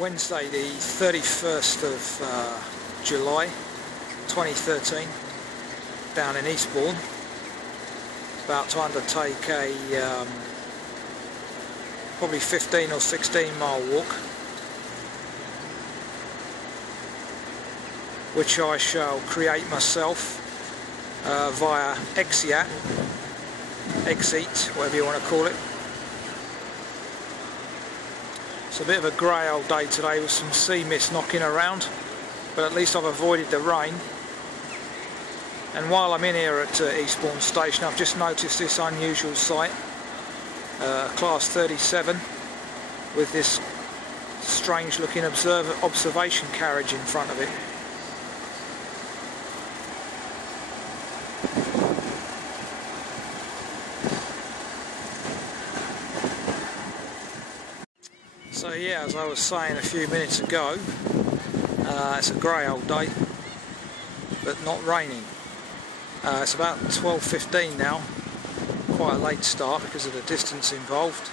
Wednesday the 31st of July 2013 down in Eastbourne. About to undertake a probably 15 or 16 mile walk, which I shall create myself via Exceat, whatever you want to call it. It's a bit of a grey old day today with some sea mist knocking around, but at least I've avoided the rain. And while I'm in here at Eastbourne station, I've just noticed this unusual sight, class 37, with this strange looking observation carriage in front of it. So yeah, as I was saying a few minutes ago, it's a grey old day, but not raining. It's about 12:15 now, quite a late start because of the distance involved,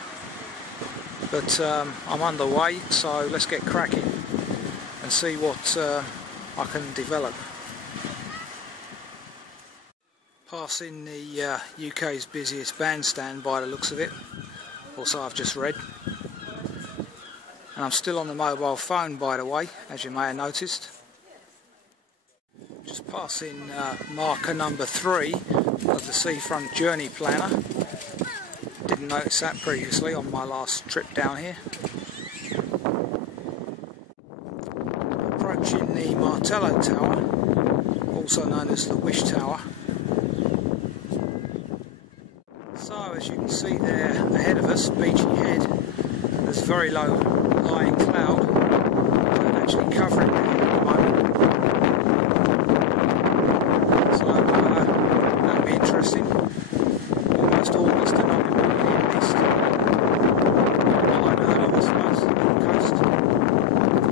but I'm underway, so let's get cracking and see what I can develop. Passing the UK's busiest bandstand by the looks of it, or so I've just read. And I'm still on the mobile phone, by the way, as you may have noticed. Just passing marker number 3 of the Seafront Journey Planner. Didn't notice that previously on my last trip down here. Approaching the Martello Tower, also known as the Wish Tower. So as you can see there ahead of us, Beachy Head, there's a very low lying cloud actually covering it at the moment. So that'll be interesting. Almost August and I'm completely in mist. Not unheard of, I suppose, on the coast.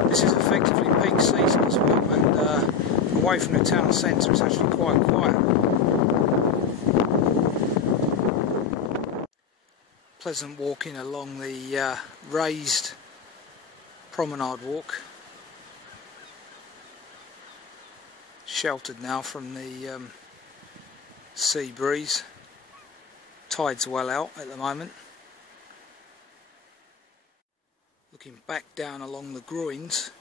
This is effectively peak season as well, and away from the town centre it's actually quite quiet. Pleasant walking along the raised promenade walk, sheltered now from the sea breeze. Tide's well out at the moment. Looking back down along the groins,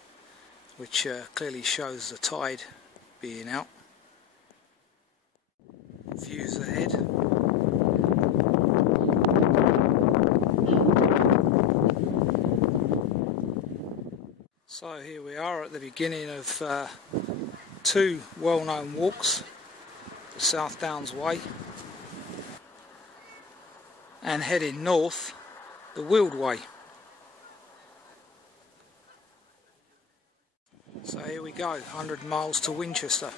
which clearly shows the tide being out. Views ahead. So here we are at the beginning of two well-known walks, the South Downs Way, and heading north, the Weald Way. So here we go, 100 miles to Winchester,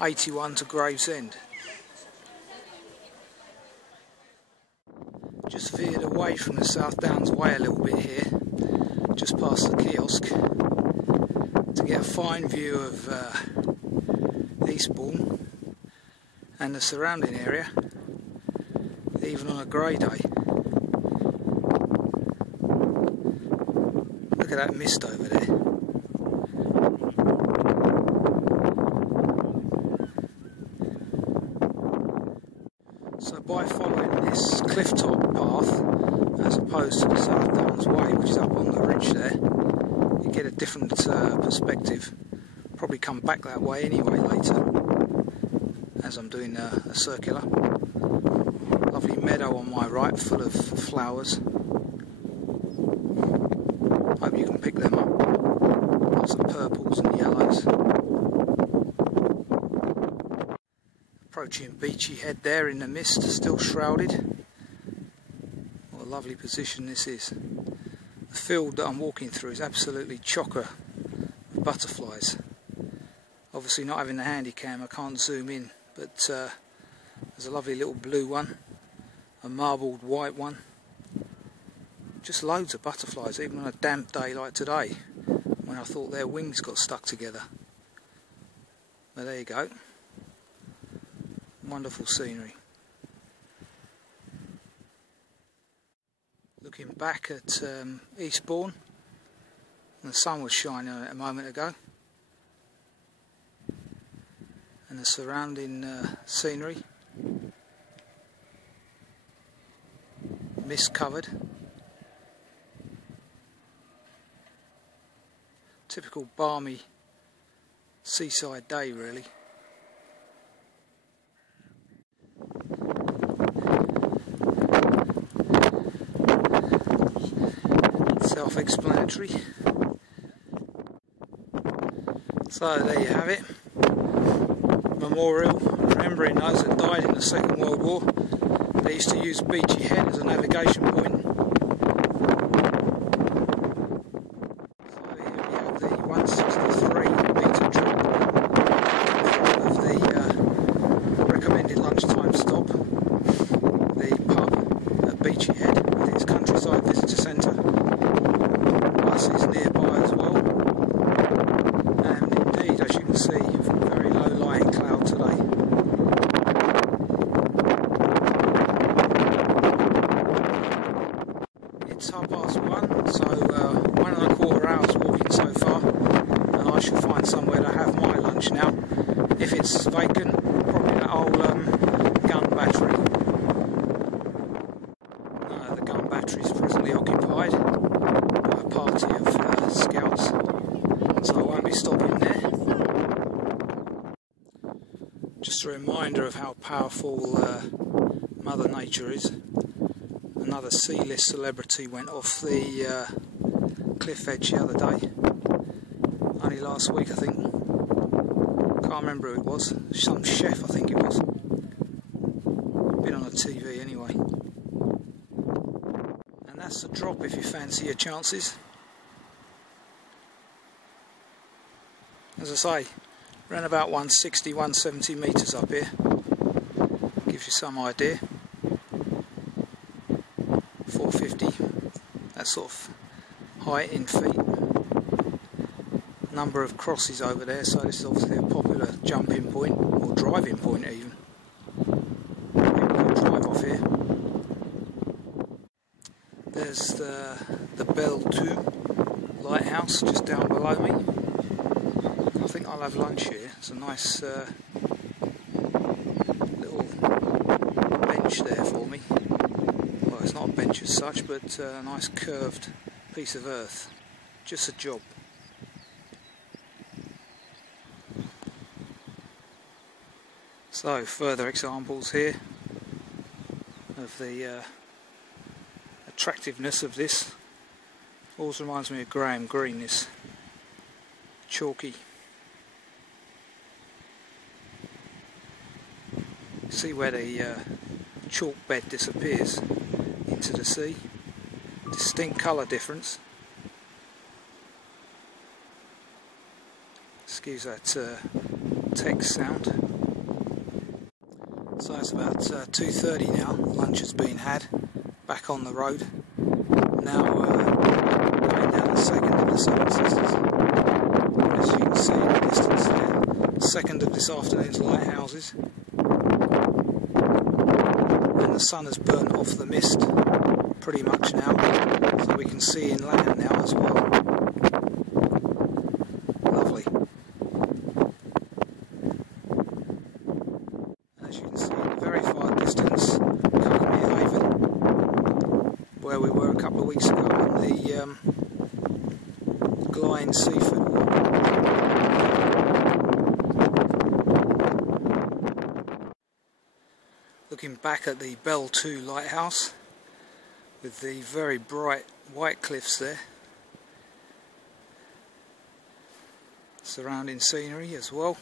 81 to Gravesend. Just veered away from the South Downs Way a little bit here, just past the kiosk, to get a fine view of Eastbourne and the surrounding area, even on a grey day. Look at that mist over there. So by following this cliff top path, as opposed to the South Downs Way, which is up on the ridge there, you get a different perspective. Probably come back that way anyway later, as I'm doing a circular. Lovely meadow on my right, full of flowers. Hope you can pick them up. Lots of purples and yellows. Approaching Beachy Head there in the mist, still shrouded. What a lovely position this is. The field that I'm walking through is absolutely chocker with butterflies. Obviously not having the handy cam I can't zoom in, but there's a lovely little blue one, a marbled white one, just loads of butterflies, even on a damp day like today when I thought their wings got stuck together. But there you go, wonderful scenery. Looking back at Eastbourne, And the sun was shining on it a moment ago, and the surrounding scenery mist covered. Typical balmy seaside day really. Self-explanatory. So there you have it. Memorial, remembering those that died in the Second World War. They used to use Beachy Head as a navigation point. So here we have the 163 metre drop of the recommended lunchtime stop. The pub at Beachy Head with its countryside visitor centre. Buses nearby as well. And indeed, as you can see, very low lying cloud today. It's 1:30, so 1¼ hours walking so far, and I shall find somewhere to have my lunch now. If it's vacant, probably that old gun battery. No, the gun battery is presently occupied by a party of scouts, so I won't be stopping there. Just a reminder of how powerful Mother Nature is. Another C-list celebrity went off the cliff edge the other day. Only last week I think. Can't remember who it was. Some chef I think it was. Been on the TV anyway. And that's the drop if you fancy your chances. As I say, around about 160, 170 metres up here. Gives you some idea. 450, that sort of height in feet. Number of crosses over there, so this is obviously a popular jumping point, or driving point even. People can drive off here. There's the Belle 2 lighthouse just down below me. I think I'll have lunch here. It's a nice little bench there for me. Well, it's not a bench as such, but a nice curved piece of earth. Just a job. So, further examples here of the attractiveness of this. Also reminds me of Graham Greene, this chalky. See where the chalk bed disappears into the sea. Distinct colour difference. Excuse that text sound. So it's about 2:30 now. Lunch has been had. Back on the road. Now going down the second of the Seven Sisters. As you can see in the distance there. Second of this afternoon's lighthouses. And the sun has burnt off the mist pretty much now, so we can see inland now as well. Lovely. And as you can see in the very far distance, Cuckmere Haven, where we were a couple of weeks ago on the Glynde Seaford Walk. Looking back at the Belle 2 lighthouse with the very bright white cliffs there, surrounding scenery as well.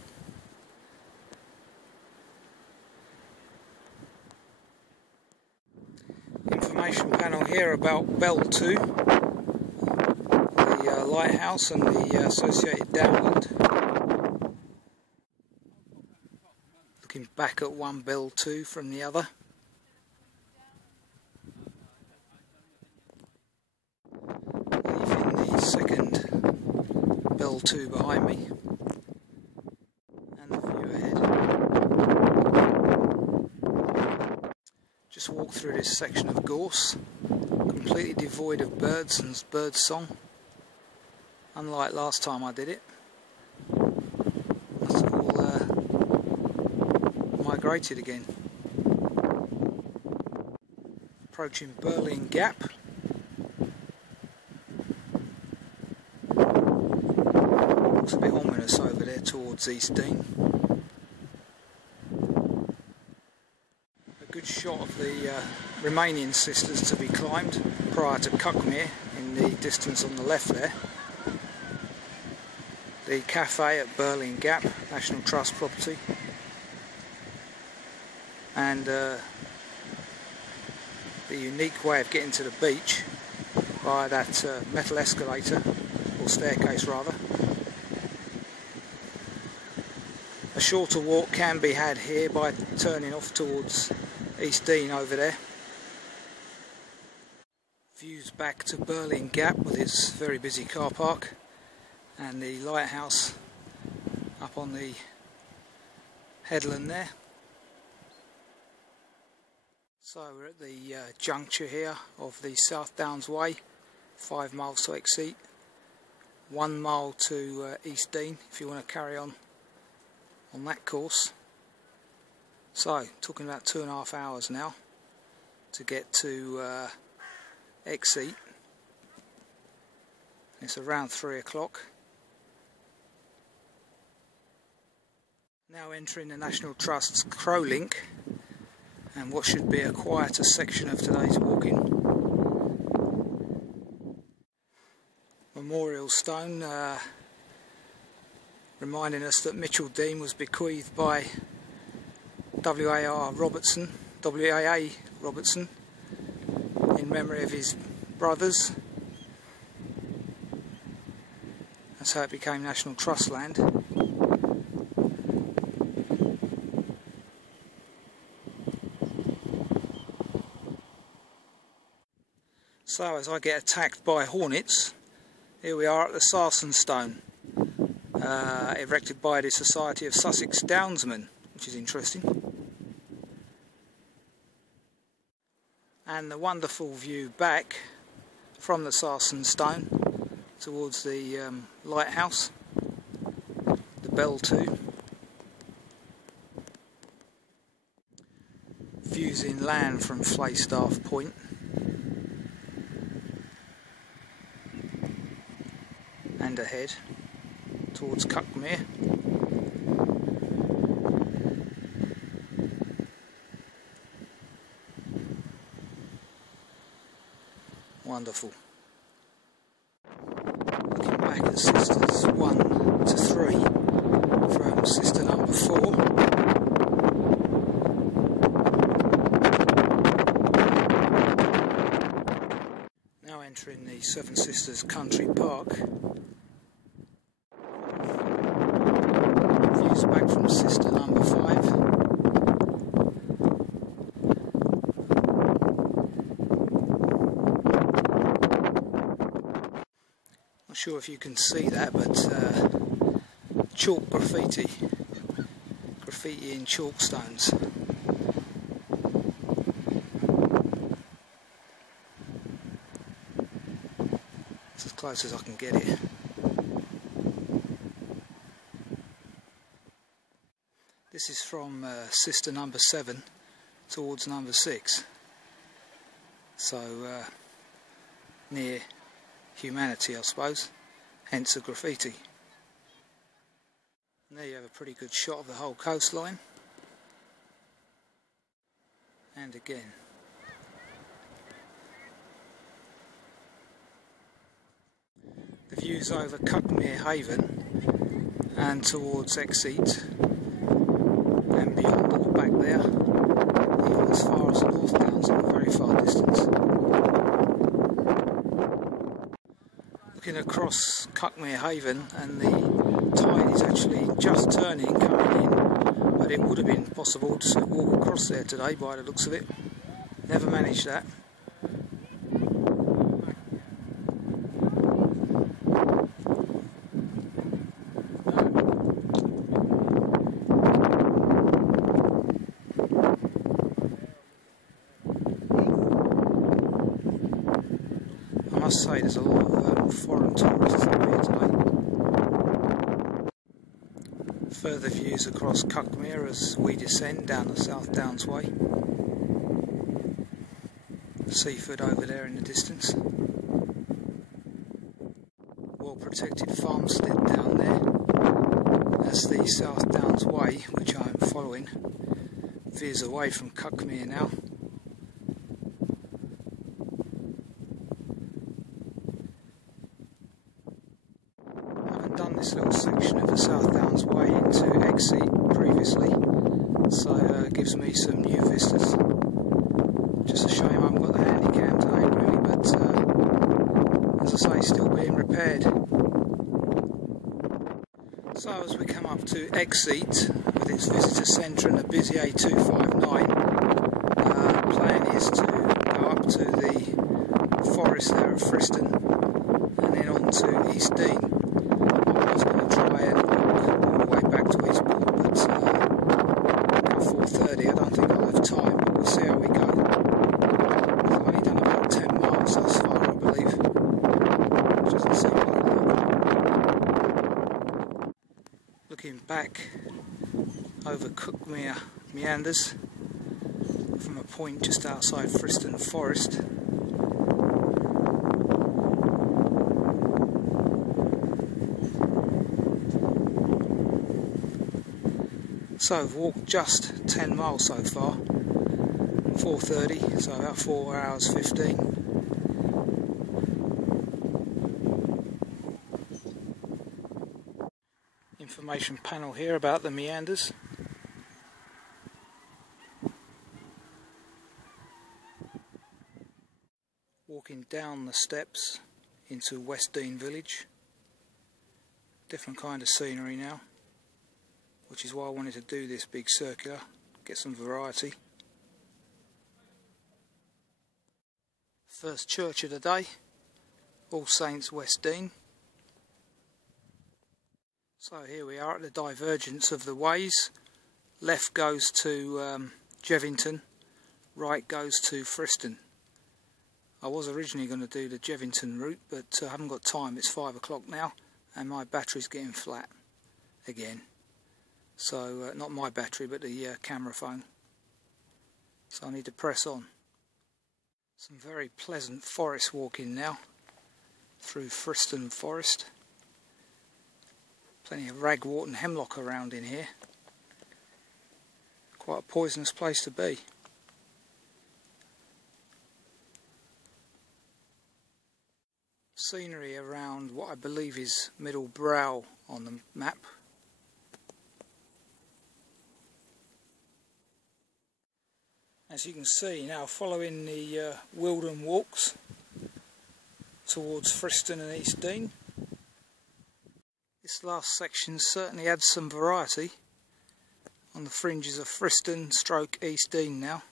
Information panel here about Belle 2, the lighthouse and the associated downland. Looking back at one Belle 2 from the other. Leaving the second Belle 2 behind me. And the view ahead. Just walked through this section of gorse, completely devoid of birds and bird song. unlike last time I did it. Must have all migrated again. Approaching Birling Gap. Looks a bit ominous over there towards Eastbourne. A good shot of the remaining sisters to be climbed prior to Cuckmere in the distance on the left there. The cafe at Birling Gap, National Trust property. And the unique way of getting to the beach via that metal escalator, or staircase rather. A shorter walk can be had here by turning off towards Eastbourne over there. Views back to Birling Gap with its very busy car park and the lighthouse up on the headland there. So we're at the juncture here of the South Downs Way, 5 miles to Exceat, 1 mile to Eastbourne if you want to carry on that course. So talking about 2.5 hours now to get to Exceat. It's around 3 o'clock. Now entering the National Trust's Crow Link and what should be a quieter section of today's walking. Memorial stone reminding us that Mitchell Dean was bequeathed by WAA Robertson in memory of his brothers. That's how it became National Trust land. So as I get attacked by hornets, here we are at the Sarsen Stone, erected by the Society of Sussex Downsmen, which is interesting. And the wonderful view back from the Sarsen Stone towards the lighthouse, the bell too. Views inland from Flagstaff Point. And ahead towards Cuckmere. Wonderful. Looking back at sisters 1 to 3 from sister number 4. Now entering the Seven Sisters Country Park. Views back from sister number 5. Not sure if you can see that, but chalk graffiti in chalk stones. It's as close as I can get it. This is from sister number 7 towards number 6, so near humanity I suppose, hence the graffiti. And there you have a pretty good shot of the whole coastline, and again. The views over Cuckmere Haven and towards Exceat and beyond at the back there, even as far as the North Downs in a very far distance. Looking across Cuckmere Haven, and the tide is actually just turning, coming in, but it would have been possible to walk across there today by the looks of it. Never managed that. I must say there's a lot of foreign tourists up here today. Further views across Cuckmere as we descend down the South Downs Way. Seaford over there in the distance. Well protected farmstead down there. That's the South Downs Way, which I am following. Veers away from Cuckmere now. I haven't done this little section of the South Downs Way into Exceat previously, so it gives me some new vistas. Just a shame I haven't got the handycam today really, but as I say, still being repaired. So as we come up to Exceat with its visitor centre and the busy A259, plan is to go up to the forest there at Friston and then on to Eastbourne. I was going to try and walk all the way back to Eastbourne, but now 4:30, I don't think I'll have time, but we'll see how we go. I've only done about 10 miles thus far, I believe. Which doesn't seem like a lot. Looking back over Cuckmere meanders from a point just outside Friston Forest. So I've walked just 10 miles so far, 4:30, so about 4 hours 15. Information panel here about the meanders. Walking down the steps into Westdean village. Different kind of scenery now, which is why I wanted to do this big circular, get some variety. First church of the day, All Saints Westdean. So here we are at the divergence of the ways. Left goes to Jevington, right goes to Friston. I was originally going to do the Jevington route, but I haven't got time. It's 5 o'clock now and my battery's getting flat again. So not my battery, but the camera phone. So I need to press on. Some very pleasant forest walking now through Friston Forest. Plenty of ragwort and hemlock around in here. Quite a poisonous place to be. Scenery around what I believe is Middle Brow on the map. As you can see now, following the Wilden walks towards Friston and Eastbourne. This last section certainly adds some variety on the fringes of Friston / Eastbourne now.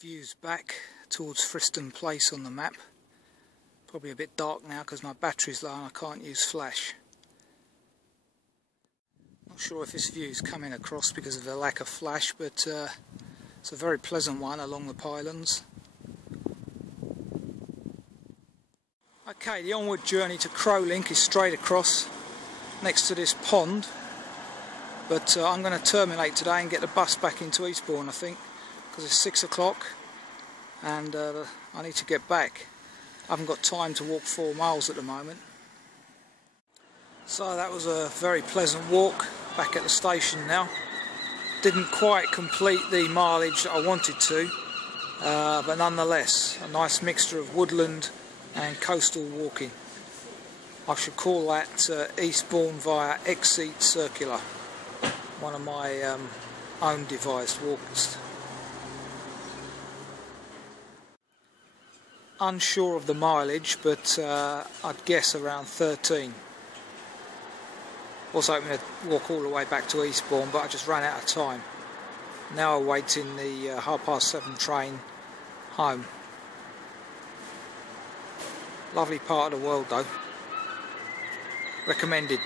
Views back towards Friston Place on the map. Probably a bit dark now because my battery's low and I can't use flash. Not sure if this view's coming across because of the lack of flash, but it's a very pleasant one along the pylons. Okay, the onward journey to Crowlink is straight across next to this pond, but I'm going to terminate today and get the bus back into Eastbourne, I think, because it's 6 o'clock and I need to get back. I haven't got time to walk 4 miles at the moment. So that was a very pleasant walk. Back at the station now. Didn't quite complete the mileage that I wanted to, but nonetheless a nice mixture of woodland and coastal walking. I should call that Eastbourne via Exceat circular, one of my own devised walks. Unsure of the mileage, but I'd guess around 13. Was hoping to walk all the way back to Eastbourne, but I just ran out of time. Now awaiting the 7:30 train home. Lovely part of the world though. Recommended.